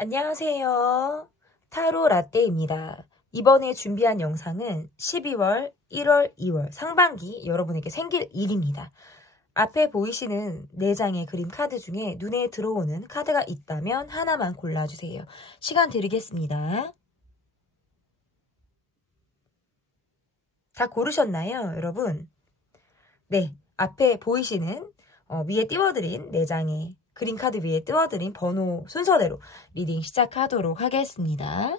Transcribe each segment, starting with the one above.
안녕하세요. 타로 라떼입니다. 이번에 준비한 영상은 12월, 1월, 2월 상반기 여러분에게 생길 일입니다. 앞에 보이시는 4장의 그림 카드 중에 눈에 들어오는 카드가 있다면 하나만 골라주세요. 시간 드리겠습니다. 다 고르셨나요, 여러분? 네, 앞에 보이시는 위에 띄워드린 4장의 그림 카드 위에 띄워드린 번호 순서대로 리딩 시작하도록 하겠습니다.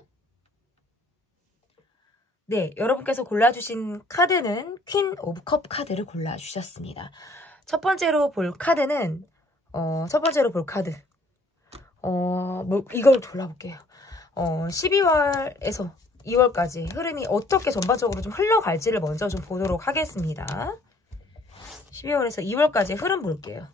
네, 여러분께서 골라주신 카드는 퀸 오브 컵 카드를 골라주셨습니다. 첫 번째로 볼 카드, 이걸 골라볼게요. 12월에서 2월까지 흐름이 어떻게 전반적으로 좀 흘러갈지를 먼저 좀 보도록 하겠습니다. 12월에서 2월까지 흐름 볼게요.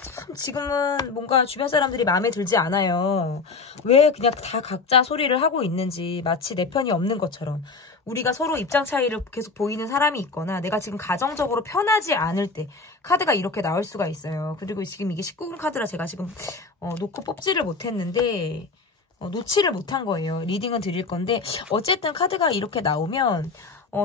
참 지금은 뭔가 주변 사람들이 마음에 들지 않아요. 왜 그냥 다 각자 소리를 하고 있는지 마치 내 편이 없는 것처럼 우리가 서로 입장 차이를 계속 보이는 사람이 있거나 내가 지금 가정적으로 편하지 않을 때 카드가 이렇게 나올 수가 있어요. 그리고 지금 이게 19금 카드라 제가 지금 놓고 뽑지를 못했는데 놓지를 못한 거예요. 리딩은 드릴 건데 어쨌든 카드가 이렇게 나오면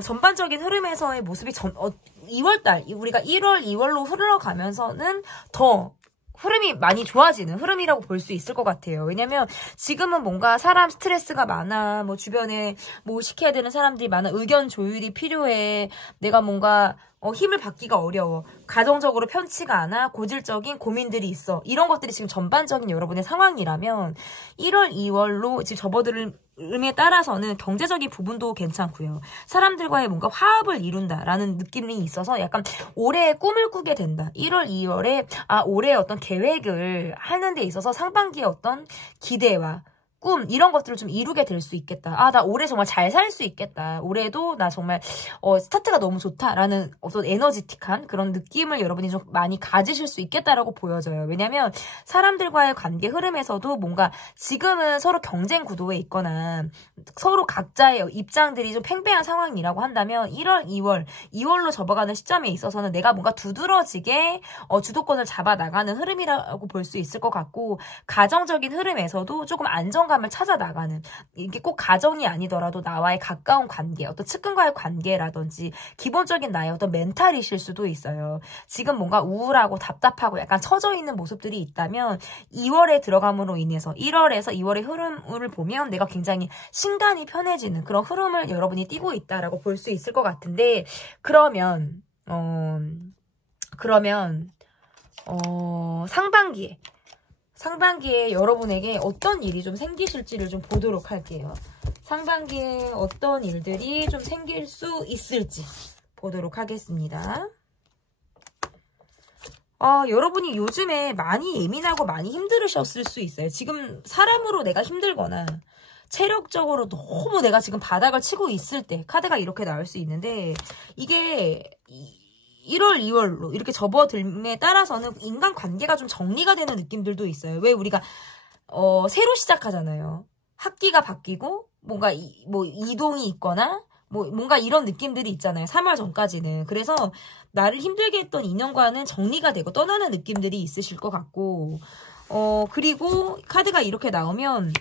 전반적인 흐름에서의 모습이 2월달, 우리가 1월, 2월로 흘러가면서는 더 흐름이 많이 좋아지는 흐름이라고 볼 수 있을 것 같아요. 왜냐면 지금은 뭔가 사람 스트레스가 많아, 뭐 주변에 뭐 시켜야 되는 사람들이 많아, 의견 조율이 필요해, 내가 뭔가 힘을 받기가 어려워, 가정적으로 편치가 않아, 고질적인 고민들이 있어. 이런 것들이 지금 전반적인 여러분의 상황이라면 1월, 2월로 지금 접어들음에 따라서는 경제적인 부분도 괜찮고요. 사람들과의 뭔가 화합을 이룬다라는 느낌이 있어서 약간 올해의 꿈을 꾸게 된다. 1월, 2월에 올해의 어떤 계획을 하는 데 있어서 상반기의 어떤 기대와 꿈 이런 것들을 좀 이루게 될 수 있겠다. 나 올해 정말 잘 살 수 있겠다. 올해도 나 정말 스타트가 너무 좋다라는 어떤 에너지틱한 그런 느낌을 여러분이 좀 많이 가지실 수 있겠다라고 보여져요. 왜냐면 사람들과의 관계 흐름에서도 뭔가 지금은 서로 경쟁 구도에 있거나 서로 각자의 입장들이 좀 팽팽한 상황이라고 한다면 1월, 2월로 접어가는 시점에 있어서는 내가 뭔가 두드러지게 주도권을 잡아나가는 흐름이라고 볼 수 있을 것 같고, 가정적인 흐름에서도 조금 안정감을 찾아 나가는, 이게 꼭 가정이 아니더라도 나와의 가까운 관계, 어떤 측근과의 관계라든지 기본적인 나의 어떤 멘탈이실 수도 있어요. 지금 뭔가 우울하고 답답하고 약간 처져 있는 모습들이 있다면 2월에 들어감으로 인해서 1월에서 2월의 흐름을 보면 내가 굉장히 신간이 편해지는 그런 흐름을 여러분이 띠고 있다라고 볼 수 있을 것 같은데, 그러면 상반기에 여러분에게 어떤 일이 좀 생기실지를 좀 보도록 할게요. 상반기에 어떤 일들이 좀 생길 수 있을지 보도록 하겠습니다. 여러분이 요즘에 많이 예민하고 많이 힘들으셨을 수 있어요. 지금 사람으로 내가 힘들거나 체력적으로 너무 내가 지금 바닥을 치고 있을 때 카드가 이렇게 나올 수 있는데, 이게 1월, 2월로 이렇게 접어들m에 따라서는 인간관계가 좀 정리가 되는 느낌들도 있어요. 왜 우리가 새로 시작하잖아요. 학기가 바뀌고 뭔가 이동이 있거나 뭔가 이런 느낌들이 있잖아요. 3월 전까지는. 그래서 나를 힘들게 했던 인연과는 정리가 되고 떠나는 느낌들이 있으실 것 같고, 그리고 카드가 이렇게 나오면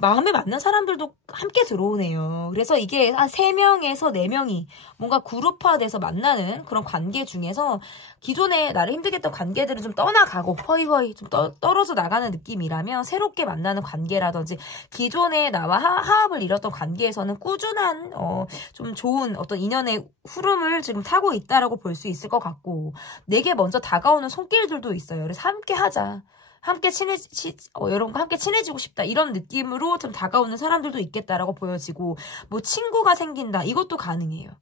마음에 맞는 사람들도 함께 들어오네요. 그래서 이게 한 3명에서 4명이 뭔가 그룹화돼서 만나는 그런 관계 중에서 기존에 나를 힘들게 했던 관계들은 좀 떠나가고 허이허이 좀 떨어져 나가는 느낌이라면, 새롭게 만나는 관계라든지 기존에 나와 화합을 이뤘던 관계에서는 꾸준한 좀 좋은 어떤 인연의 흐름을 지금 타고 있다라고 볼 수 있을 것 같고, 내게 먼저 다가오는 손길들도 있어요. 그래서 함께 하자, 여러분과 함께 친해지고 싶다, 이런 느낌으로 좀 다가오는 사람들도 있겠다라고 보여지고, 뭐 친구가 생긴다, 이것도 가능해요.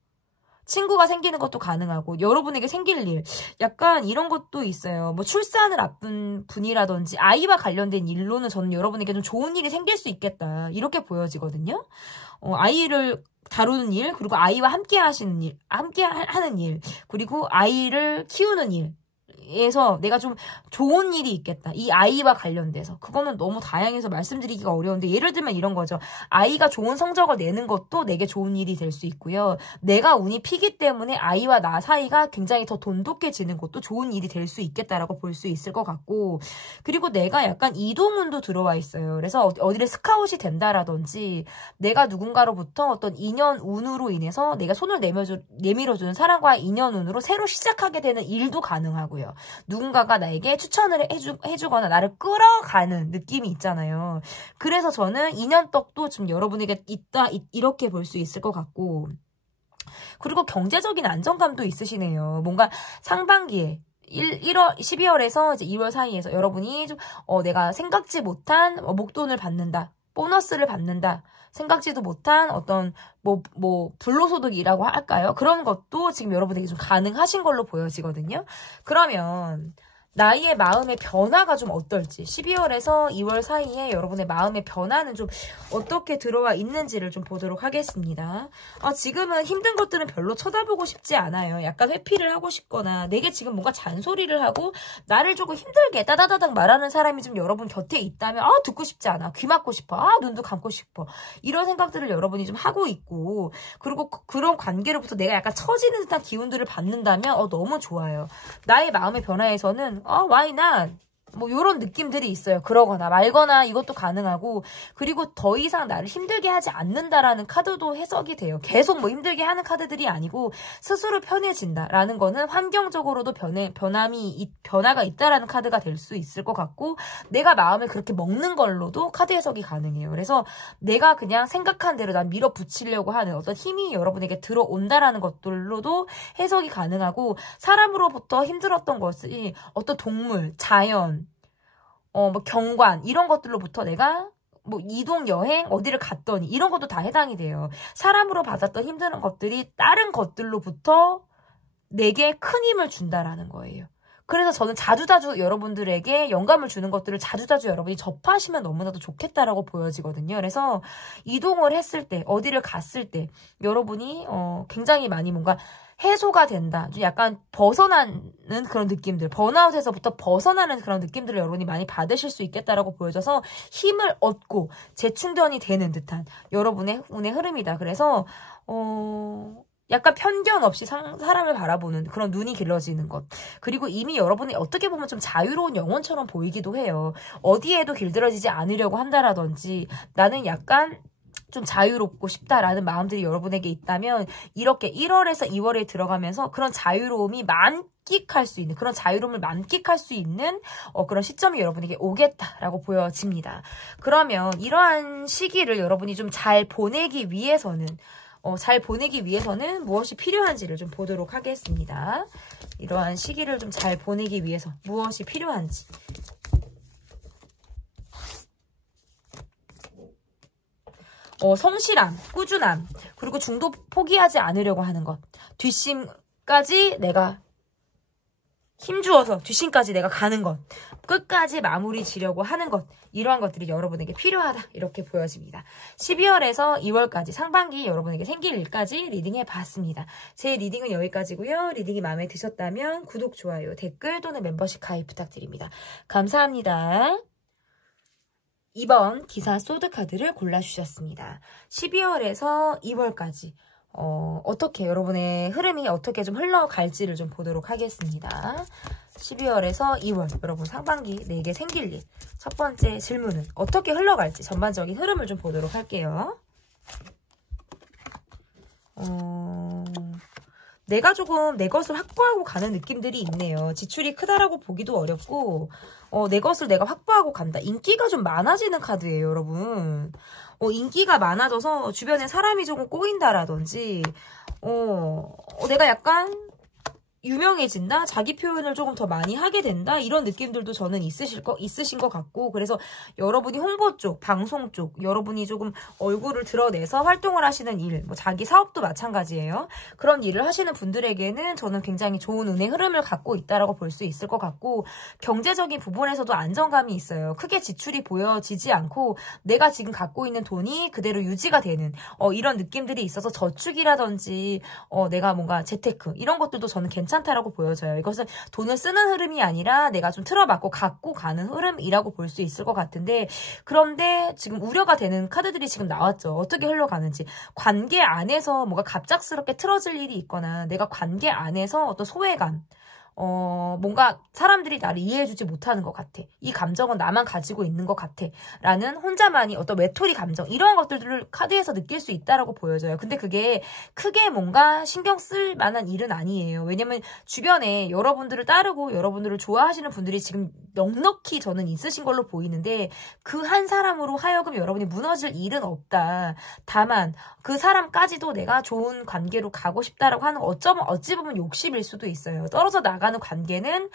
친구가 생기는 것도 가능하고, 여러분에게 생길 일, 약간 이런 것도 있어요. 뭐 출산을 앞둔 분이라든지 아이와 관련된 일로는 저는 여러분에게 좀 좋은 일이 생길 수 있겠다, 이렇게 보여지거든요. 아이를 다루는 일, 그리고 아이와 함께 하시는 일, 함께 하는 일, 그리고 아이를 키우는 일, 에서 내가 좀 좋은 일이 있겠다. 이 아이와 관련돼서. 그거는 너무 다양해서 말씀드리기가 어려운데 예를 들면 이런 거죠. 아이가 좋은 성적을 내는 것도 내게 좋은 일이 될 수 있고요. 내가 운이 피기 때문에 아이와 나 사이가 굉장히 더 돈독해지는 것도 좋은 일이 될 수 있겠다라고 볼 수 있을 것 같고 그리고 내가 약간 이동운도 들어와 있어요. 그래서 어디를 스카웃이 된다라든지 내가 누군가로부터 어떤 인연운으로 인해서 내가 손을 내밀어주는 사람과의 인연운으로 새로 시작하게 되는 일도 가능하고요. 누군가가 나에게 추천을 해주거나 나를 끌어가는 느낌이 있잖아요. 그래서 저는 인연떡도 지금 여러분에게 있다 이렇게 볼 수 있을 것 같고 그리고 경제적인 안정감도 있으시네요. 뭔가 상반기에 12월에서 이제 2월 사이에서 여러분이 좀 내가 생각지 못한 목돈을 받는다. 보너스를 받는다. 생각지도 못한 어떤 불로소득이라고 할까요? 그런 것도 지금 여러분에게 좀 가능하신 걸로 보여지거든요. 그러면 나의 마음의 변화가 좀 어떨지 12월에서 2월 사이에 여러분의 마음의 변화는 좀 어떻게 들어와 있는지를 좀 보도록 하겠습니다. 지금은 힘든 것들은 별로 쳐다보고 싶지 않아요. 약간 회피를 하고 싶거나 내게 지금 뭔가 잔소리를 하고 나를 조금 힘들게 따다다닥 말하는 사람이 좀 여러분 곁에 있다면 듣고 싶지 않아. 귀 막고 싶어. 눈도 감고 싶어. 이런 생각들을 여러분이 좀 하고 있고 그리고 그런 관계로부터 내가 약간 처지는 듯한 기운들을 받는다면 너무 좋아요. 나의 마음의 변화에서는 why not? 요런 느낌들이 있어요. 그러거나 말거나 이것도 가능하고 그리고 더 이상 나를 힘들게 하지 않는다라는 카드도 해석이 돼요. 계속 힘들게 하는 카드들이 아니고 스스로 편해진다라는 거는 환경적으로도 변화가 있다라는 카드가 될 수 있을 것 같고 내가 마음을 그렇게 먹는 걸로도 카드 해석이 가능해요. 그래서 내가 그냥 생각한 대로 난 밀어붙이려고 하는 어떤 힘이 여러분에게 들어온다라는 것들로도 해석이 가능하고 사람으로부터 힘들었던 것이 어떤 동물, 자연 경관 이런 것들로부터 내가 이동 여행 어디를 갔더니 이런 것도 다 해당이 돼요. 사람으로 받았던 힘든 것들이 다른 것들로부터 내게 큰 힘을 준다라는 거예요. 그래서 저는 자주자주 여러분들에게 영감을 주는 것들을 자주자주 여러분이 접하시면 너무나도 좋겠다라고 보여지거든요. 그래서 이동을 했을 때 어디를 갔을 때 여러분이 굉장히 많이 뭔가 해소가 된다. 좀 약간 벗어나는 그런 느낌들, 번아웃에서부터 벗어나는 그런 느낌들을 여러분이 많이 받으실 수 있겠다라고 보여져서 힘을 얻고 재충전이 되는 듯한 여러분의 운의 흐름이다. 그래서 약간 편견 없이 사람을 바라보는 그런 눈이 길러지는 것. 그리고 이미 여러분이 어떻게 보면 좀 자유로운 영혼처럼 보이기도 해요. 어디에도 길들여지지 않으려고 한다라든지 나는 약간 좀 자유롭고 싶다라는 마음들이 여러분에게 있다면 이렇게 1월에서 2월에 들어가면서 그런 자유로움이 만끽할 수 있는 그런 자유로움을 만끽할 수 있는 그런 시점이 여러분에게 오겠다라고 보여집니다. 그러면 이러한 시기를 여러분이 좀 잘 보내기 위해서는 무엇이 필요한지를 좀 보도록 하겠습니다. 이러한 시기를 좀 잘 보내기 위해서 무엇이 필요한지. 성실함, 꾸준함, 그리고 중도 포기하지 않으려고 하는 것. 뒷심까지 내가 힘주어서 뒷심까지 내가 가는 것. 끝까지 마무리 지려고 하는 것. 이러한 것들이 여러분에게 필요하다. 이렇게 보여집니다. 12월에서 2월까지 상반기 여러분에게 생길 일까지 리딩해봤습니다. 제 리딩은 여기까지고요. 리딩이 마음에 드셨다면 구독, 좋아요, 댓글 또는 멤버십 가입 부탁드립니다. 감사합니다. 2번 기사 소드카드를 골라주셨습니다. 12월에서 2월까지 어떻게 여러분의 흐름이 어떻게 좀 흘러갈지를 좀 보도록 하겠습니다. 12월에서 2월 여러분 상반기 내게 생길 일 첫 번째 질문은 어떻게 흘러갈지 전반적인 흐름을 좀 보도록 할게요. 내가 조금 내 것을 확보하고 가는 느낌들이 있네요. 지출이 크다라고 보기도 어렵고 내 것을 내가 확보하고 간다. 인기가 좀 많아지는 카드예요, 여러분. 인기가 많아져서 주변에 사람이 조금 꼬인다라든지 내가 약간 유명해진다? 자기 표현을 조금 더 많이 하게 된다? 이런 느낌들도 저는 있으신 것 같고 그래서 여러분이 홍보 쪽, 방송 쪽 여러분이 조금 얼굴을 드러내서 활동을 하시는 일, 자기 사업도 마찬가지예요. 그런 일을 하시는 분들에게는 저는 굉장히 좋은 운의 흐름을 갖고 있다라고 볼 수 있을 것 같고 경제적인 부분에서도 안정감이 있어요. 크게 지출이 보여지지 않고 내가 지금 갖고 있는 돈이 그대로 유지가 되는 이런 느낌들이 있어서 저축이라든지 내가 뭔가 재테크 이런 것들도 저는 괜찮아요. 괜찮다라고 보여져요. 이것은 돈을 쓰는 흐름이 아니라 내가 좀 틀어막고 갖고 가는 흐름이라고 볼 수 있을 것 같은데, 그런데 지금 우려가 되는 카드들이 지금 나왔죠. 어떻게 흘러가는지. 관계 안에서 뭔가 갑작스럽게 틀어질 일이 있거나 내가 관계 안에서 어떤 소외감, 뭔가 사람들이 나를 이해해주지 못하는 것 같아. 이 감정은 나만 가지고 있는 것 같아. 라는 혼자만이 어떤 외톨이 감정, 이런 것들을 카드에서 느낄 수 있다라고 보여져요. 근데 그게 크게 뭔가 신경 쓸 만한 일은 아니에요. 왜냐면 주변에 여러분들을 따르고 여러분들을 좋아하시는 분들이 지금 넉넉히 저는 있으신 걸로 보이는데, 그 한 사람으로 하여금 여러분이 무너질 일은 없다. 다만 그 사람까지도 내가 좋은 관계로 가고 싶다라고 하는 어찌 보면 욕심일 수도 있어요. 떨어져 나가는 관계는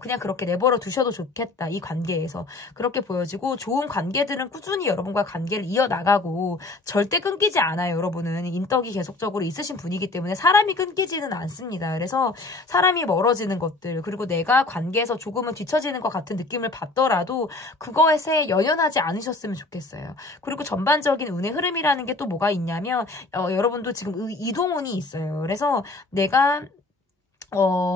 그냥 그렇게 내버려 두셔도 좋겠다. 이 관계에서 그렇게 보여지고, 좋은 관계들은 꾸준히 여러분과 관계를 이어나가고 절대 끊기지 않아요. 여러분은 인덕이 계속적으로 있으신 분이기 때문에 사람이 끊기지는 않습니다. 그래서 사람이 멀어지는 것들, 그리고 내가 관계에서 조금은 뒤처지는 것 같은 느낌을 받더라도 그거에 연연하지 않으셨으면 좋겠어요. 그리고 전반적인 운의 흐름이라는 게 또 뭐가 있냐면, 여러분도 지금 이동운이 있어요. 그래서 내가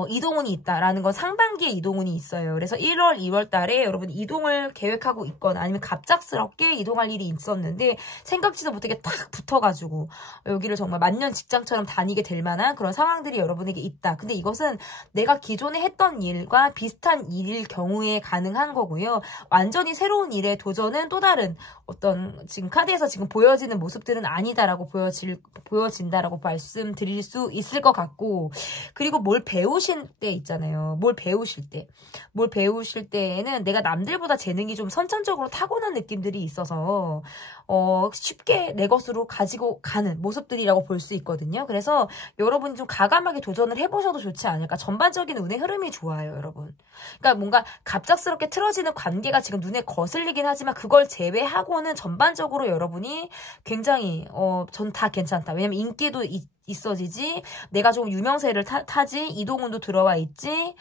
이동운이 있다라는 건 상반기에 이동운이 있어요. 그래서 1월, 2월 달에 여러분 이동을 계획하고 있거나 아니면 갑작스럽게 이동할 일이 있었는데 생각지도 못하게 딱 붙어가지고 여기를 정말 만년 직장처럼 다니게 될 만한 그런 상황들이 여러분에게 있다. 근데 이것은 내가 기존에 했던 일과 비슷한 일일 경우에 가능한 거고요. 완전히 새로운 일에 도전은 또 다른 어떤 지금 카드에서 지금 보여지는 모습들은 아니다라고 보여진다라고 말씀드릴 수 있을 것 같고, 그리고 뭘 배우실 때 있잖아요. 뭘 배우실 때에는 내가 남들보다 재능이 좀 선천적으로 타고난 느낌들이 있어서 쉽게 내 것으로 가지고 가는 모습들이라고 볼 수 있거든요. 그래서 여러분이 좀 과감하게 도전을 해보셔도 좋지 않을까. 전반적인 운의 흐름이 좋아요, 여러분. 그러니까 뭔가 갑작스럽게 틀어지는 관계가 지금 눈에 거슬리긴 하지만 그걸 제외하고는 전반적으로 여러분이 굉장히 전 다 괜찮다. 왜냐면 인기도 있어지지, 내가 좀 유명세를 타지, 이동운도 들어와 있지,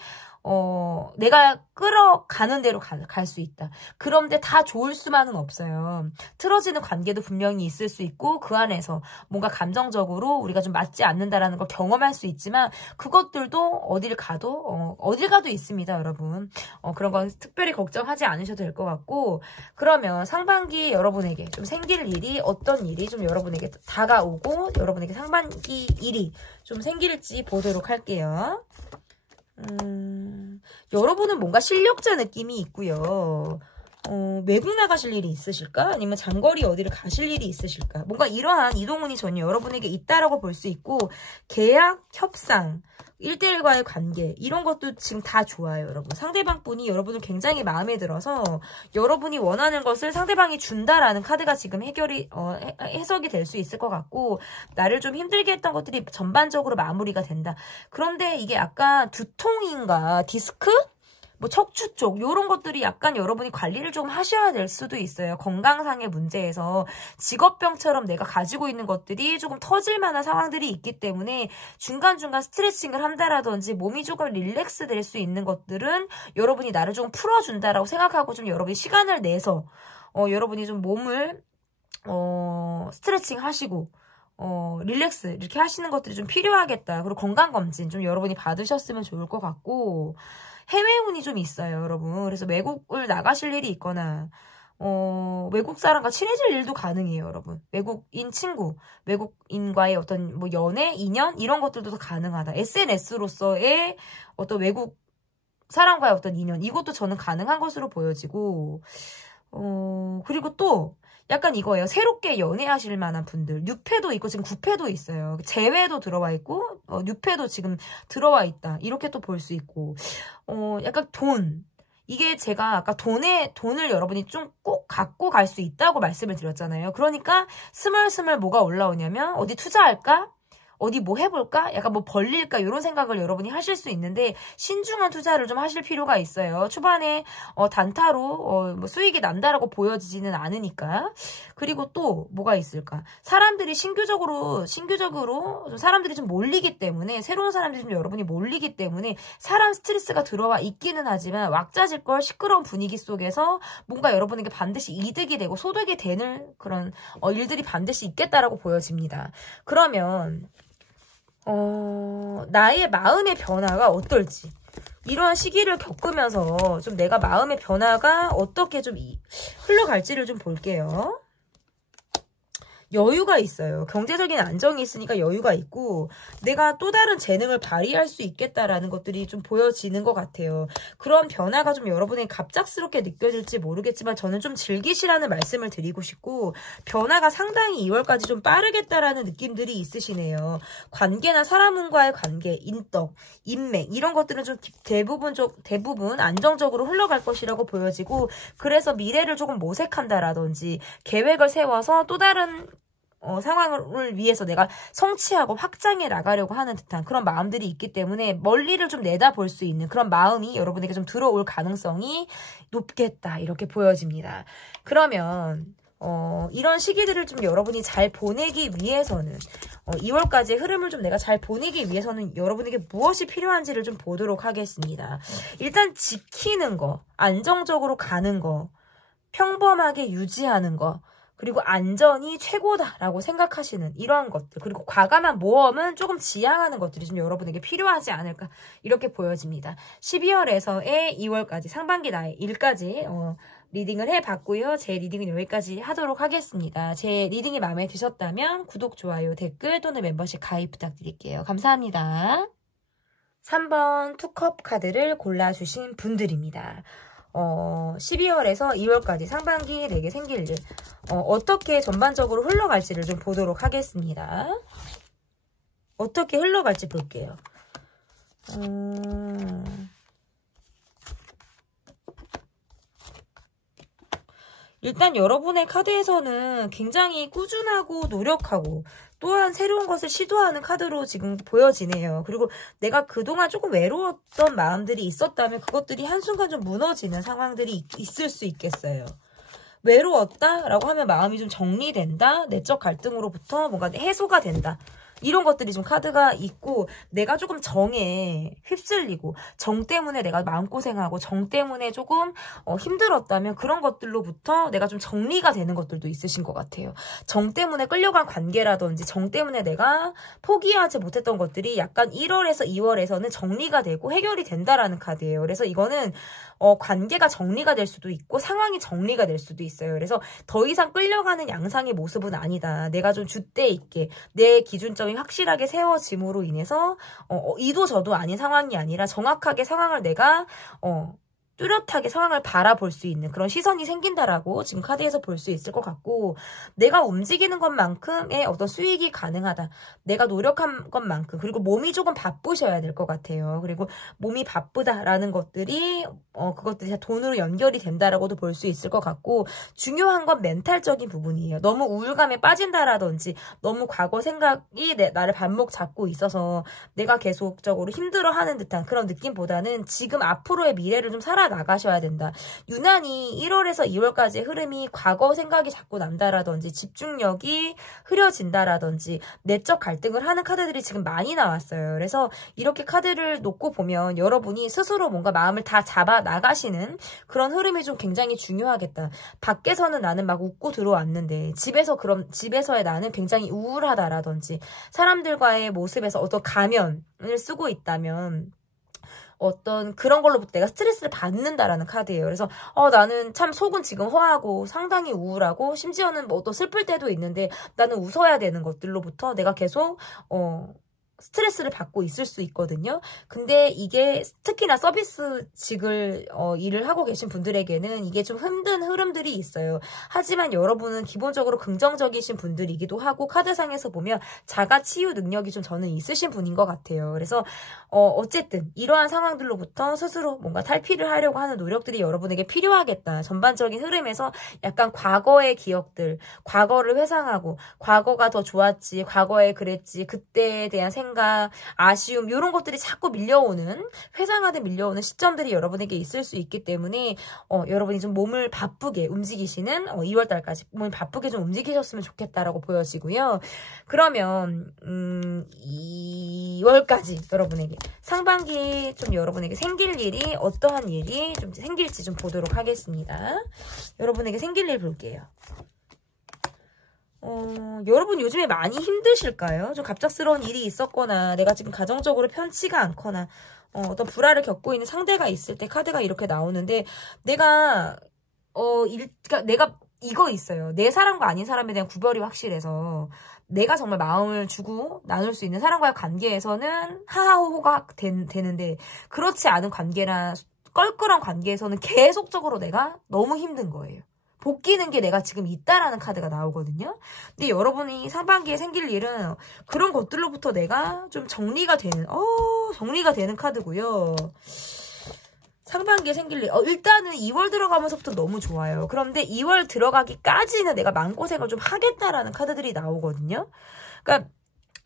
내가 끌어가는 대로 갈 수 있다. 그런데 다 좋을 수만은 없어요. 틀어지는 관계도 분명히 있을 수 있고, 그 안에서 뭔가 감정적으로 우리가 좀 맞지 않는다라는 걸 경험할 수 있지만, 그것들도 어딜 가도 있습니다, 여러분. 그런 건 특별히 걱정하지 않으셔도 될 것 같고, 그러면 상반기 여러분에게 좀 생길 일이, 어떤 일이 좀 여러분에게 다가오고, 여러분에게 상반기 일이 좀 생길지 보도록 할게요. 여러분은 뭔가 실력자 느낌이 있고요. 외국 나가실 일이 있으실까? 아니면 장거리 어디를 가실 일이 있으실까? 뭔가 이러한 이동운이 전혀 여러분에게 있다라고 볼 수 있고, 계약, 협상, 1대1과의 관계, 이런 것도 지금 다 좋아요, 여러분. 상대방 분이 여러분을 굉장히 마음에 들어서 여러분이 원하는 것을 상대방이 준다라는 카드가 지금 해석이 될 수 있을 것 같고, 나를 좀 힘들게 했던 것들이 전반적으로 마무리가 된다. 그런데 이게 약간 두통인가, 디스크? 뭐 척추 쪽 이런 것들이 약간 여러분이 관리를 좀 하셔야 될 수도 있어요. 건강상의 문제에서 직업병처럼 내가 가지고 있는 것들이 조금 터질 만한 상황들이 있기 때문에 중간중간 스트레칭을 한다라든지 몸이 조금 릴렉스 될 수 있는 것들은 여러분이 나를 좀 풀어준다라고 생각하고 좀 여러분이 시간을 내서 여러분이 좀 몸을 스트레칭 하시고 릴렉스 이렇게 하시는 것들이 좀 필요하겠다. 그리고 건강검진 좀 여러분이 받으셨으면 좋을 것 같고, 해외운이 좀 있어요, 여러분. 그래서 외국을 나가실 일이 있거나 외국 사람과 친해질 일도 가능해요, 여러분. 외국인 친구, 외국인과의 어떤 뭐 연애, 인연 이런 것들도 더 가능하다. SNS로서의 어떤 외국 사람과의 어떤 인연, 이것도 저는 가능한 것으로 보여지고, 그리고 또 약간 이거예요. 새롭게 연애하실 만한 분들. 6패도 있고 지금 9패도 있어요. 재회도 들어와 있고 6패도 지금 들어와 있다. 이렇게 또 볼 수 있고, 약간 돈. 이게 제가 아까 돈을 여러분이 좀 꼭 갖고 갈 수 있다고 말씀을 드렸잖아요. 그러니까 스멀스멀 뭐가 올라오냐면, 어디 투자할까? 어디 뭐 해볼까? 약간 뭐 벌릴까? 이런 생각을 여러분이 하실 수 있는데, 신중한 투자를 좀 하실 필요가 있어요. 초반에 단타로 뭐 수익이 난다라고 보여지지는 않으니까. 그리고 또 뭐가 있을까? 사람들이 신규적으로 사람들이 좀 몰리기 때문에, 새로운 사람들이 좀 여러분이 몰리기 때문에 사람 스트레스가 들어와 있기는 하지만, 왁자지껄 시끄러운 분위기 속에서 뭔가 여러분에게 반드시 이득이 되고 소득이 되는 그런 일들이 반드시 있겠다라고 보여집니다. 그러면 나의 마음의 변화가 어떨지. 이러한 시기를 겪으면서 좀 내가 마음의 변화가 어떻게 좀 흘러갈지를 좀 볼게요. 여유가 있어요. 경제적인 안정이 있으니까 여유가 있고 내가 또 다른 재능을 발휘할 수 있겠다라는 것들이 좀 보여지는 것 같아요. 그런 변화가 좀 여러분에게 갑작스럽게 느껴질지 모르겠지만 저는 좀 즐기시라는 말씀을 드리고 싶고 변화가 상당히 2월까지 좀 빠르겠다라는 느낌들이 있으시네요. 관계나 사람과의 관계, 인덕, 인맥 이런 것들은 좀 대부분 안정적으로 흘러갈 것이라고 보여지고 그래서 미래를 조금 모색한다라든지 계획을 세워서 또 다른 상황을 위해서 내가 성취하고 확장해 나가려고 하는 듯한 그런 마음들이 있기 때문에 멀리를 좀 내다볼 수 있는 그런 마음이 여러분에게 좀 들어올 가능성이 높겠다 이렇게 보여집니다. 그러면 이런 시기들을 좀 여러분이 잘 보내기 위해서는 2월까지의 흐름을 좀 내가 잘 보내기 위해서는 여러분에게 무엇이 필요한지를 좀 보도록 하겠습니다. 일단 지키는 거, 안정적으로 가는 거, 평범하게 유지하는 거 그리고 안전이 최고다라고 생각하시는 이런 것들 그리고 과감한 모험은 조금 지양하는 것들이 좀 여러분에게 필요하지 않을까 이렇게 보여집니다. 12월에서의 2월까지 상반기 나의 일까지 리딩을 해봤고요. 제 리딩은 여기까지 하도록 하겠습니다. 제 리딩이 마음에 드셨다면 구독, 좋아요, 댓글 또는 멤버십 가입 부탁드릴게요. 감사합니다. 3번 투컵 카드를 골라주신 분들입니다. 12월에서 2월까지 상반기 내게 생길 일 어떻게 전반적으로 흘러갈지를 좀 보도록 하겠습니다. 어떻게 흘러갈지 볼게요. 일단 여러분의 카드에서는 굉장히 꾸준하고 노력하고 또한 새로운 것을 시도하는 카드로 지금 보여지네요. 그리고 내가 그동안 조금 외로웠던 마음들이 있었다면 그것들이 한순간 좀 무너지는 상황들이 있을 수 있겠어요. 외로웠다라고 하면 마음이 좀 정리된다. 내적 갈등으로부터 뭔가 해소가 된다. 이런 것들이 좀 카드가 있고 내가 조금 정에 휩쓸리고 정 때문에 내가 마음고생하고 정 때문에 조금 힘들었다면 그런 것들로부터 내가 좀 정리가 되는 것들도 있으신 것 같아요. 정 때문에 끌려간 관계라든지 정 때문에 내가 포기하지 못했던 것들이 약간 1월에서 2월에서는 정리가 되고 해결이 된다라는 카드예요. 그래서 이거는 관계가 정리가 될 수도 있고 상황이 정리가 될 수도 있어요. 그래서 더 이상 끌려가는 양상의 모습은 아니다. 내가 좀 줏대 있게 내 기준점이 확실하게 세워짐으로 인해서 이도 저도 아닌 상황이 아니라 정확하게 상황을 내가 뚜렷하게 상황을 바라볼 수 있는 그런 시선이 생긴다라고 지금 카드에서 볼 수 있을 것 같고 내가 움직이는 것만큼의 어떤 수익이 가능하다. 내가 노력한 것만큼 그리고 몸이 조금 바쁘셔야 될 것 같아요. 그리고 몸이 바쁘다라는 것들이 그것들이 다 돈으로 연결이 된다라고도 볼 수 있을 것 같고 중요한 건 멘탈적인 부분이에요. 너무 우울감에 빠진다라든지 너무 과거 생각이 나를 발목 잡고 있어서 내가 계속적으로 힘들어하는 듯한 그런 느낌보다는 지금 앞으로의 미래를 좀 나가셔야 된다. 유난히 1월에서 2월까지의 흐름이 과거 생각이 자꾸 난다라든지 집중력이 흐려진다라든지 내적 갈등을 하는 카드들이 지금 많이 나왔어요. 그래서 이렇게 카드를 놓고 보면 여러분이 스스로 뭔가 마음을 다 잡아 나가시는 그런 흐름이 좀 굉장히 중요하겠다. 밖에서는 나는 막 웃고 들어왔는데 집에서의 나는 굉장히 우울하다라든지 사람들과의 모습에서 어떤 가면을 쓰고 있다면 어떤 그런 걸로부터 내가 스트레스를 받는다라는 카드예요. 그래서 나는 참 속은 지금 허하고 상당히 우울하고 심지어는 뭐 또 슬플 때도 있는데 나는 웃어야 되는 것들로부터 내가 계속 스트레스를 받고 있을 수 있거든요. 근데 이게 특히나 서비스직을 일을 하고 계신 분들에게는 이게 좀 힘든 흐름들이 있어요. 하지만 여러분은 기본적으로 긍정적이신 분들이기도 하고 카드상에서 보면 자가치유 능력이 좀 저는 있으신 분인 것 같아요. 그래서 어쨌든 이러한 상황들로부터 스스로 뭔가 탈피를 하려고 하는 노력들이 여러분에게 필요하겠다. 전반적인 흐름에서 약간 과거의 기억들, 과거를 회상하고 과거가 더 좋았지, 과거에 그랬지, 그때에 대한 생각, 아쉬움 이런 것들이 자꾸 회상하듯 밀려오는 시점들이 여러분에게 있을 수 있기 때문에 여러분이 좀 몸을 바쁘게 움직이시는 2월달까지 몸을 바쁘게 좀 움직이셨으면 좋겠다라고 보여지고요. 그러면 2월까지 여러분에게 상반기 좀 여러분에게 생길 일이 어떠한 일이 좀 생길지 좀 보도록 하겠습니다. 여러분에게 생길 일 볼게요. 여러분 요즘에 많이 힘드실까요? 좀 갑작스러운 일이 있었거나 내가 지금 가정적으로 편치가 않거나 어떤 불화를 겪고 있는 상대가 있을 때 카드가 이렇게 나오는데 그러니까 내가 이거 있어요. 내 사람과 아닌 사람에 대한 구별이 확실해서 내가 정말 마음을 주고 나눌 수 있는 사람과의 관계에서는 하하호호가 되는데 그렇지 않은 관계나 껄끄러운 관계에서는 계속적으로 내가 너무 힘든 거예요. 복귀는 게 내가 지금 있다라는 카드가 나오거든요. 근데 여러분이 상반기에 생길 일은 그런 것들로부터 내가 좀 정리가 되는 카드고요. 상반기에 생길 일. 일단은 2월 들어가면서부터 너무 좋아요. 그런데 2월 들어가기까지는 내가 마음고생을 좀 하겠다라는 카드들이 나오거든요. 그러니까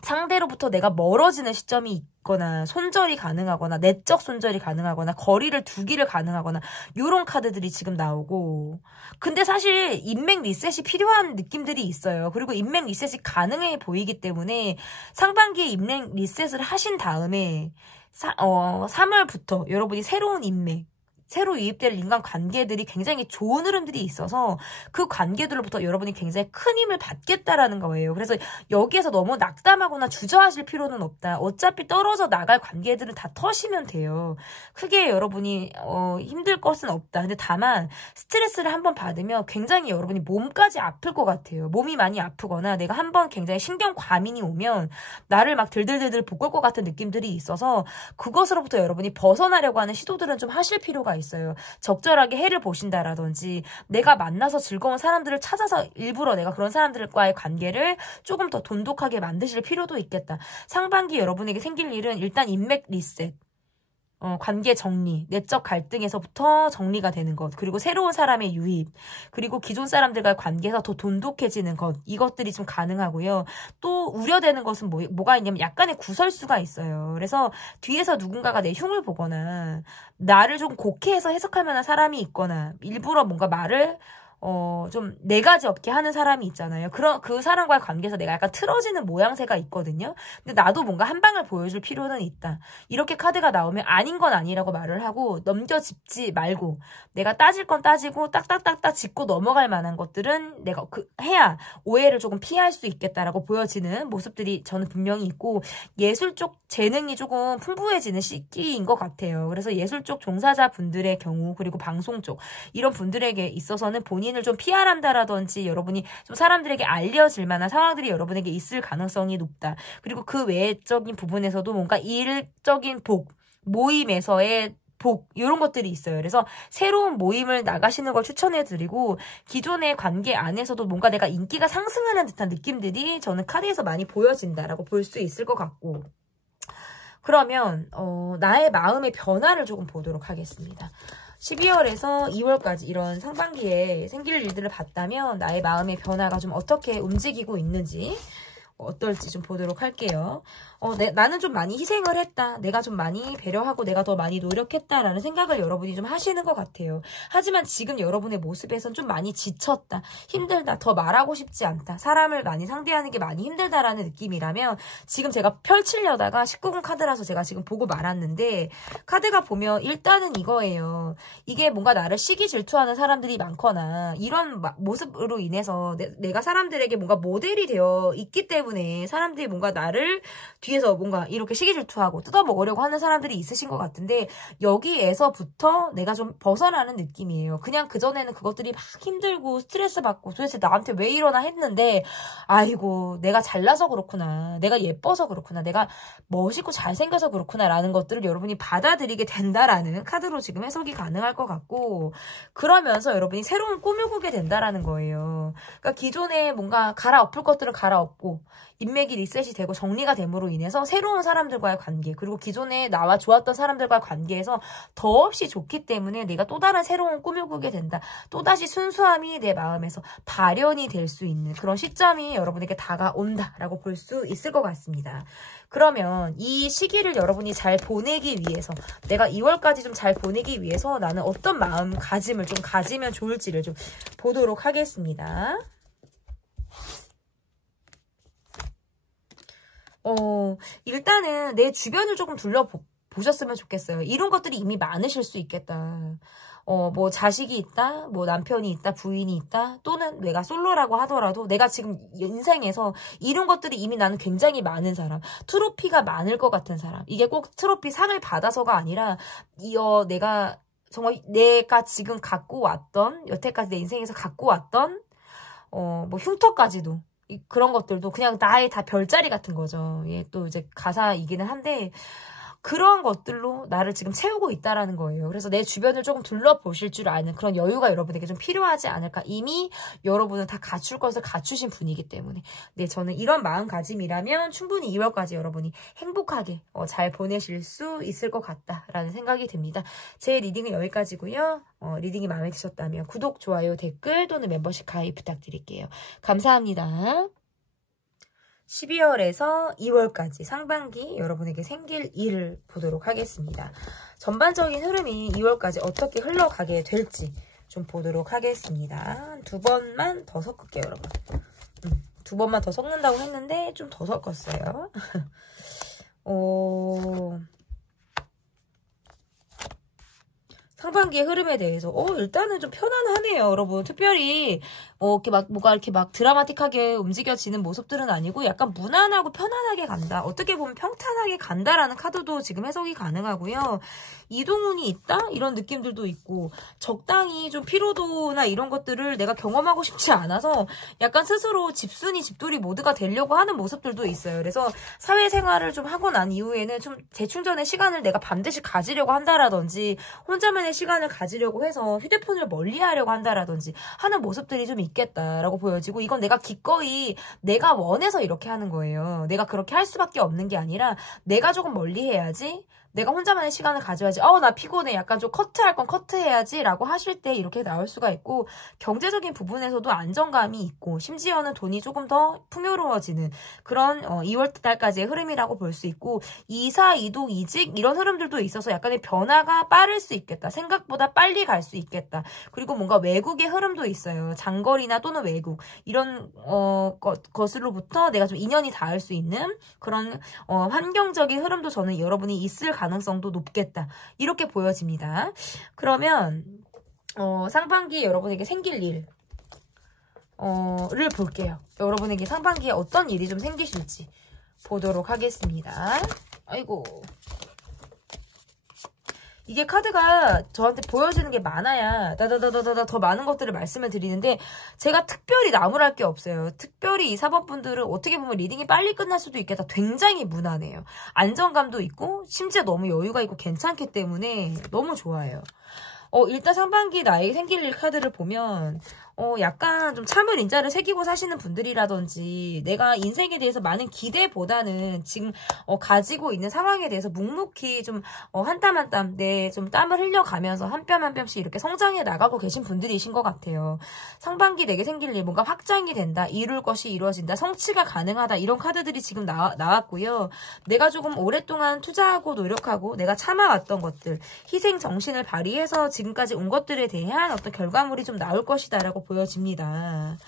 상대로부터 내가 멀어지는 시점이 있거나 손절이 가능하거나 내적 손절이 가능하거나 거리를 두기를 가능하거나 이런 카드들이 지금 나오고 근데 사실 인맥 리셋이 필요한 느낌들이 있어요. 그리고 인맥 리셋이 가능해 보이기 때문에 상반기에 인맥 리셋을 하신 다음에 3월부터 여러분이 새로운 인맥 새로 유입될 인간관계들이 굉장히 좋은 흐름들이 있어서 그 관계들로부터 여러분이 굉장히 큰 힘을 받겠다라는 거예요. 그래서 여기에서 너무 낙담하거나 주저하실 필요는 없다. 어차피 떨어져 나갈 관계들은 다 터시면 돼요. 크게 여러분이 힘들 것은 없다. 근데 다만 스트레스를 한번 받으면 굉장히 여러분이 몸까지 아플 것 같아요. 몸이 많이 아프거나 내가 한번 굉장히 신경 과민이 오면 나를 막 들들들들 볶을 것 같은 느낌들이 있어서 그것으로부터 여러분이 벗어나려고 하는 시도들은 좀 하실 필요가 있어요. 적절하게 해를 보신다라든지 내가 만나서 즐거운 사람들을 찾아서 일부러 내가 그런 사람들과의 관계를 조금 더 돈독하게 만드실 필요도 있겠다. 상반기 여러분에게 생길 일은 일단 인맥 리셋 관계 정리, 내적 갈등에서부터 정리가 되는 것, 그리고 새로운 사람의 유입, 그리고 기존 사람들과의 관계에서 더 돈독해지는 것, 이것들이 좀 가능하고요. 또 우려되는 것은 뭐가 있냐면 약간의 구설수가 있어요. 그래서 뒤에서 누군가가 내 흉을 보거나 나를 좀 곡해해서 해석할 만한 사람이 있거나 일부러 뭔가 말을 좀 네 가지 없게 하는 사람이 있잖아요. 그 사람과의 관계에서 내가 약간 틀어지는 모양새가 있거든요. 근데 나도 뭔가 한 방을 보여줄 필요는 있다. 이렇게 카드가 나오면 아닌 건 아니라고 말을 하고 넘겨짚지 말고 내가 따질 건 따지고 딱딱딱딱 짚고 넘어갈 만한 것들은 내가 해야 오해를 조금 피할 수 있겠다라고 보여지는 모습들이 저는 분명히 있고 예술 쪽 재능이 조금 풍부해지는 시기인 것 같아요. 그래서 예술 쪽 종사자분들의 경우 그리고 방송 쪽 이런 분들에게 있어서는 본인을 좀 PR한다라든지 여러분이 좀 사람들에게 알려질 만한 상황들이 여러분에게 있을 가능성이 높다. 그리고 그 외적인 부분에서도 뭔가 일적인 모임에서의 이런 것들이 있어요. 그래서 새로운 모임을 나가시는 걸 추천해드리고 기존의 관계 안에서도 뭔가 내가 인기가 상승하는 듯한 느낌들이 저는 카드에서 많이 보여진다라고 볼 수 있을 것 같고 그러면 나의 마음의 변화를 조금 보도록 하겠습니다. 12월에서 2월까지 이런 상반기에 생길 일들을 봤다면 나의 마음의 변화가 좀 어떻게 움직이고 있는지 어떨지 좀 보도록 할게요. 나는 좀 많이 희생을 했다. 내가 좀 많이 배려하고 내가 더 많이 노력했다라는 생각을 여러분이 좀 하시는 것 같아요. 하지만 지금 여러분의 모습에선 좀 많이 지쳤다. 힘들다. 더 말하고 싶지 않다. 사람을 많이 상대하는 게 많이 힘들다라는 느낌이라면 지금 제가 펼치려다가 19금 카드라서 제가 지금 보고 말았는데 카드가 보면 일단은 이거예요. 이게 뭔가 나를 시기 질투하는 사람들이 많거나 이런 모습으로 인해서 내가 사람들에게 뭔가 모델이 되어 있기 때문에 사람들이 뭔가 나를 뒤에서 뭔가 이렇게 시기질투하고 뜯어먹으려고 하는 사람들이 있으신 것 같은데 여기에서부터 내가 좀 벗어나는 느낌이에요. 그냥 그전에는 그것들이 막 힘들고 스트레스 받고 도대체 나한테 왜 이러나 했는데 아이고 내가 잘나서 그렇구나. 내가 예뻐서 그렇구나. 내가 멋있고 잘생겨서 그렇구나 라는 것들을 여러분이 받아들이게 된다라는 카드로 지금 해석이 가능할 것 같고 그러면서 여러분이 새로운 꿈을 꾸게 된다라는 거예요. 그러니까 기존에 뭔가 갈아엎을 것들을 갈아엎고 인맥이 리셋이 되고 정리가 됨으로 인해서 새로운 사람들과의 관계 그리고 기존에 나와 좋았던 사람들과의 관계에서 더없이 좋기 때문에 내가 또 다른 새로운 꿈을 꾸게 된다. 또다시 순수함이 내 마음에서 발현이 될 수 있는 그런 시점이 여러분에게 다가온다라고 볼 수 있을 것 같습니다. 그러면 이 시기를 여러분이 잘 보내기 위해서 내가 2월까지 좀 잘 보내기 위해서 나는 어떤 마음가짐을 좀 가지면 좋을지를 좀 보도록 하겠습니다. 일단은 내 주변을 조금 둘러보셨으면 좋겠어요. 이런 것들이 이미 많으실 수 있겠다. 뭐 자식이 있다, 뭐 남편이 있다, 부인이 있다, 또는 내가 솔로라고 하더라도 내가 지금 인생에서 이룬 것들이 이미 나는 굉장히 많은 사람, 트로피가 많을 것 같은 사람. 이게 꼭 트로피 상을 받아서가 아니라 내가 정말 내가 지금 갖고 왔던, 여태까지 내 인생에서 갖고 왔던 뭐 흉터까지도, 그런 것들도 그냥 나의 다 별자리 같은 거죠. 예, 또 이제 가사이기는 한데 그런 것들로 나를 지금 채우고 있다라는 거예요. 그래서 내 주변을 조금 둘러보실 줄 아는 그런 여유가 여러분에게 좀 필요하지 않을까. 이미 여러분은 다 갖출 것을 갖추신 분이기 때문에. 네, 저는 이런 마음가짐이라면 충분히 2월까지 여러분이 행복하게 잘 보내실 수 있을 것 같다라는 생각이 듭니다. 제 리딩은 여기까지고요. 리딩이 마음에 드셨다면 구독, 좋아요, 댓글 또는 멤버십 가입 부탁드릴게요. 감사합니다. 12월에서 2월까지 상반기 여러분에게 생길 일을 보도록 하겠습니다. 전반적인 흐름이 2월까지 어떻게 흘러가게 될지 좀 보도록 하겠습니다. 두 번만 더 섞을게요, 여러분. 두 번만 더 섞는다고 했는데 좀 더 섞었어요. 상반기의 흐름에 대해서 일단은 좀 편안하네요, 여러분. 특별히 이렇게 뭐가 이렇게 드라마틱하게 움직여지는 모습들은 아니고 약간 무난하고 편안하게 간다. 어떻게 보면 평탄하게 간다라는 카드도 지금 해석이 가능하고요. 이동운이 있다? 이런 느낌들도 있고, 적당히 좀 피로도나 이런 것들을 내가 경험하고 싶지 않아서 약간 스스로 집순이, 집돌이 모드가 되려고 하는 모습들도 있어요. 그래서 사회생활을 좀 하고 난 이후에는 좀 재충전의 시간을 내가 반드시 가지려고 한다라든지, 혼자만의 시간을 가지려고 해서 휴대폰을 멀리하려고 한다라든지 하는 모습들이 좀 있겠다라고 보여지고, 이건 내가 기꺼이 내가 원해서 이렇게 하는 거예요. 내가 그렇게 할 수밖에 없는 게 아니라 내가 조금 멀리 해야지, 내가 혼자만의 시간을 가져야지, 나 피곤해, 약간 좀 커트할 건 커트해야지 라고 하실 때 이렇게 나올 수가 있고, 경제적인 부분에서도 안정감이 있고, 심지어는 돈이 조금 더 풍요로워지는 그런 2월 달까지의 흐름이라고 볼 수 있고, 이사, 이동, 이직 이런 흐름들도 있어서 약간의 변화가 빠를 수 있겠다. 생각보다 빨리 갈 수 있겠다. 그리고 뭔가 외국의 흐름도 있어요. 장거리나 또는 외국 이런 것으로부터 내가 좀 인연이 닿을 수 있는 그런 환경적인 흐름도 저는 여러분이 있을 가능성도 높겠다. 이렇게 보여집니다. 그러면 상반기에 여러분에게 생길 일을 볼게요. 여러분에게 상반기에 어떤 일이 좀 생기실지 보도록 하겠습니다. 아이고, 이게 카드가 저한테 보여지는 게 많아야 다다다다다 더 많은 것들을 말씀을 드리는데, 제가 특별히 나무랄 게 없어요. 특별히 이 4번 분들은 어떻게 보면 리딩이 빨리 끝날 수도 있겠다. 굉장히 무난해요. 안정감도 있고 심지어 너무 여유가 있고 괜찮기 때문에 너무 좋아요. 일단 상반기 나에게 생길 일 카드를 보면 약간 좀 참을 인자를 새기고 사시는 분들이라든지, 내가 인생에 대해서 많은 기대보다는 지금 가지고 있는 상황에 대해서 묵묵히 좀 한 땀 한 땀 좀 땀을 흘려가면서 한 뼘 한 뼘씩 이렇게 성장해 나가고 계신 분들이신 것 같아요. 상반기 내게 생길 일, 뭔가 확장이 된다, 이룰 것이 이루어진다, 성취가 가능하다, 이런 카드들이 지금 나왔고요. 내가 조금 오랫동안 투자하고 노력하고 내가 참아왔던 것들, 희생 정신을 발휘해서 지금까지 온 것들에 대한 어떤 결과물이 좀 나올 것이다 라고 보여집니다.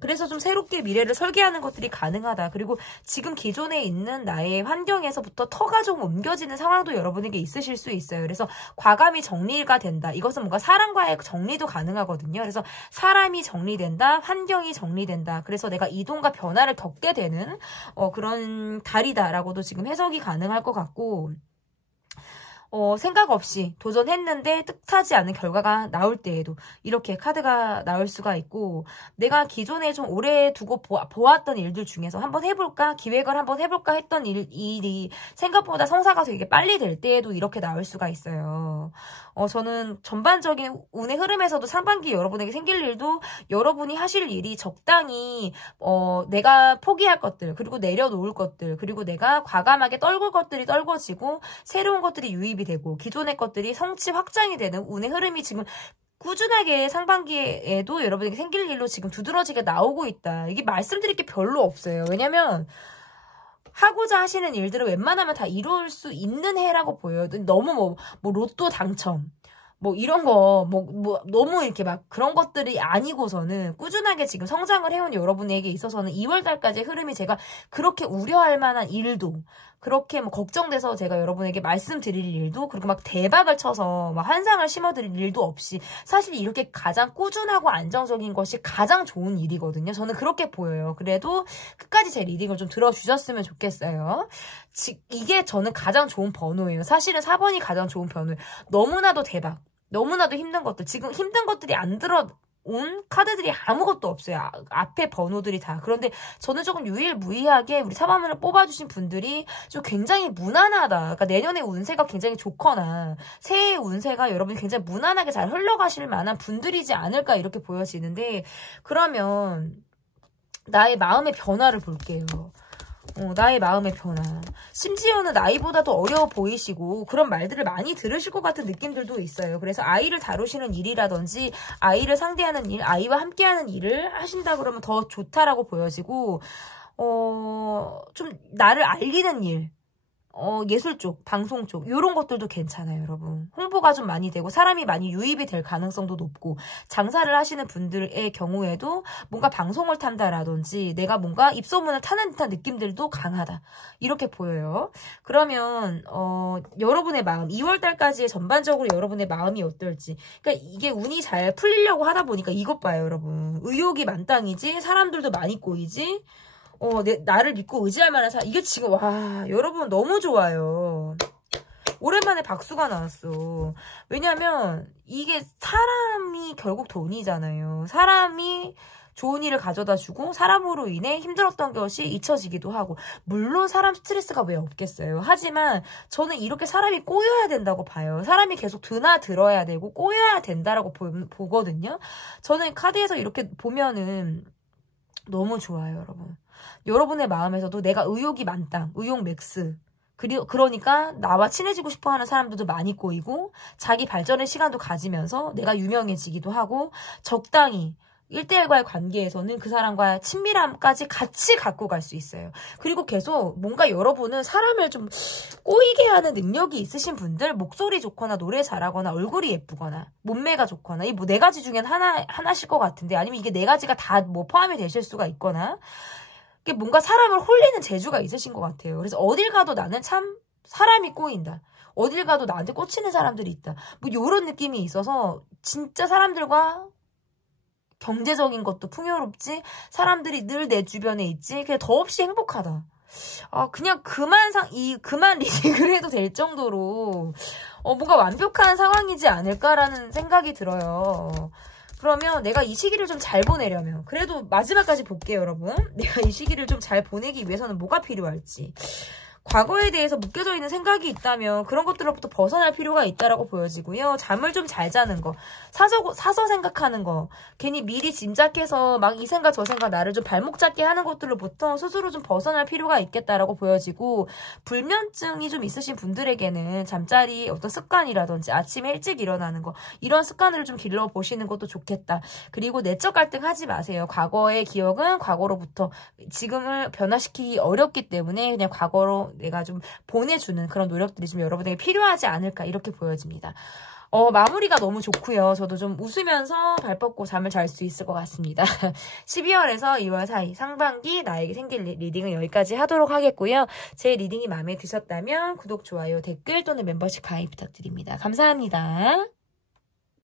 그래서 좀 새롭게 미래를 설계하는 것들이 가능하다. 그리고 지금 기존에 있는 나의 환경에서부터 터가 좀 옮겨지는 상황도 여러분에게 있으실 수 있어요. 그래서 과감히 정리가 된다. 이것은 뭔가 사람과의 정리도 가능하거든요. 그래서 사람이 정리된다, 환경이 정리된다. 그래서 내가 이동과 변화를 겪게 되는 그런 달이다라고도 지금 해석이 가능할 것 같고, 생각 없이 도전했는데 뜻하지 않은 결과가 나올 때에도 이렇게 카드가 나올 수가 있고, 내가 기존에 좀 오래 두고 보았던 일들 중에서 한번 해볼까, 기획을 한번 해볼까 했던 일이 생각보다 성사가 되게 빨리 될 때에도 이렇게 나올 수가 있어요. 저는 전반적인 운의 흐름에서도 상반기 여러분에게 생길 일도, 여러분이 하실 일이 적당히 내가 포기할 것들, 그리고 내려놓을 것들, 그리고 내가 과감하게 떨굴 것들이 떨궈지고 새로운 것들이 유입이 되고 기존의 것들이 성취 확장이 되는 운의 흐름이 지금 꾸준하게 상반기에도 여러분에게 생길 일로 지금 두드러지게 나오고 있다. 이게 말씀드릴 게 별로 없어요. 왜냐면 하고자 하시는 일들을 웬만하면 다 이룰 수 있는 해라고 보여요. 너무 뭐 로또 당첨, 뭐 이런 거, 너무 이렇게 막 그런 것들이 아니고서는 꾸준하게 지금 성장을 해온 여러분에게 있어서는 2월달까지의 흐름이 제가 그렇게 우려할 만한 일도, 그렇게 뭐 걱정돼서 제가 여러분에게 말씀드릴 일도, 그리고 막 대박을 쳐서 막 환상을 심어드릴 일도 없이 사실 이렇게 가장 꾸준하고 안정적인 것이 가장 좋은 일이거든요. 저는 그렇게 보여요. 그래도 끝까지 제 리딩을 좀 들어주셨으면 좋겠어요. 이게 저는 가장 좋은 번호예요. 사실은 4번이 가장 좋은 번호예요. 너무나도 대박, 너무나도 힘든 것들, 지금 힘든 것들이 안 들어온 카드들이 아무것도 없어요. 앞에 번호들이 다. 그런데 저는 조금 유일무이하게 우리 사방문을 뽑아주신 분들이 좀 굉장히 무난하다. 그러니까 내년에 운세가 굉장히 좋거나 새해 운세가 여러분이 굉장히 무난하게 잘 흘러가실 만한 분들이지 않을까 이렇게 보여지는데, 그러면 나의 마음의 변화를 볼게요. 나의 마음의 변화. 심지어는 나이보다도 어려워 보이시고 그런 말들을 많이 들으실 것 같은 느낌들도 있어요. 그래서 아이를 다루시는 일이라든지 아이를 상대하는 일, 아이와 함께하는 일을 하신다 그러면 더 좋다라고 보여지고, 좀 나를 알리는 일, 예술 쪽, 방송 쪽, 요런 것들도 괜찮아요, 여러분. 홍보가 좀 많이 되고 사람이 많이 유입이 될 가능성도 높고, 장사를 하시는 분들의 경우에도 뭔가 방송을 탄다라든지 내가 뭔가 입소문을 타는 듯한 느낌들도 강하다, 이렇게 보여요. 그러면 여러분의 마음, 2월달까지의 전반적으로 여러분의 마음이 어떨지. 그러니까 이게 운이 잘 풀리려고 하다 보니까 이것 봐요, 여러분. 의욕이 만땅이지, 사람들도 많이 꼬이지, 나를 믿고 의지할 만한 사람. 이게 지금, 와, 여러분 너무 좋아요. 오랜만에 박수가 나왔어. 왜냐면 이게 사람이 결국 돈이잖아요. 사람이 좋은 일을 가져다 주고 사람으로 인해 힘들었던 것이 잊혀지기도 하고, 물론 사람 스트레스가 왜 없겠어요. 하지만 저는 이렇게 사람이 꼬여야 된다고 봐요. 사람이 계속 드나들어야 되고 꼬여야 된다라고 보거든요. 저는 카드에서 이렇게 보면은 너무 좋아요, 여러분. 여러분의 마음에서도 내가 의욕이 만땅, 의욕 맥스. 그러니까 나와 친해지고 싶어하는 사람들도 많이 꼬이고 자기 발전의 시간도 가지면서 내가 유명해지기도 하고, 적당히 1대1과의 관계에서는 그 사람과의 친밀함까지 같이 갖고 갈 수 있어요. 그리고 계속 뭔가 여러분은 사람을 좀 꼬이게 하는 능력이 있으신 분들, 목소리 좋거나 노래 잘하거나 얼굴이 예쁘거나 몸매가 좋거나, 이 뭐 4가지 중엔 하나실 것 같은데, 아니면 이게 4가지가 다 뭐 포함이 되실 수가 있거나, 이게 뭔가 사람을 홀리는 재주가 있으신 것 같아요. 그래서 어딜 가도 나는 참 사람이 꼬인다, 어딜 가도 나한테 꽂히는 사람들이 있다, 뭐 이런 느낌이 있어서 진짜 사람들과 경제적인 것도 풍요롭지, 사람들이 늘 내 주변에 있지, 그냥 더없이 행복하다. 그냥 그만 리딩을 해도 될 정도로 뭔가 완벽한 상황이지 않을까라는 생각이 들어요. 그러면 내가 이 시기를 좀 잘 보내려면, 그래도 마지막까지 볼게요, 여러분. 내가 이 시기를 좀 잘 보내기 위해서는 뭐가 필요할지. 과거에 대해서 묶여져 있는 생각이 있다면 그런 것들로부터 벗어날 필요가 있다라고 보여지고요. 잠을 좀 잘 자는 거, 사서 생각하는 거, 괜히 미리 짐작해서 막 이 생각 저 생각 나를 좀 발목 잡게 하는 것들로부터 스스로 좀 벗어날 필요가 있겠다라고 보여지고, 불면증이 좀 있으신 분들에게는 잠자리 어떤 습관이라든지 아침에 일찍 일어나는 거, 이런 습관을 좀 길러보시는 것도 좋겠다. 그리고 내적 갈등 하지 마세요. 과거의 기억은 과거로부터 지금을 변화시키기 어렵기 때문에 그냥 과거로 내가 좀 보내주는 그런 노력들이 좀 여러분에게 필요하지 않을까, 이렇게 보여집니다. 마무리가 너무 좋고요. 저도 좀 웃으면서 발 뻗고 잠을 잘 수 있을 것 같습니다. 12월에서 2월 사이 상반기 나에게 생길 리딩은 여기까지 하도록 하겠고요. 제 리딩이 마음에 드셨다면 구독, 좋아요, 댓글 또는 멤버십 가입 부탁드립니다. 감사합니다.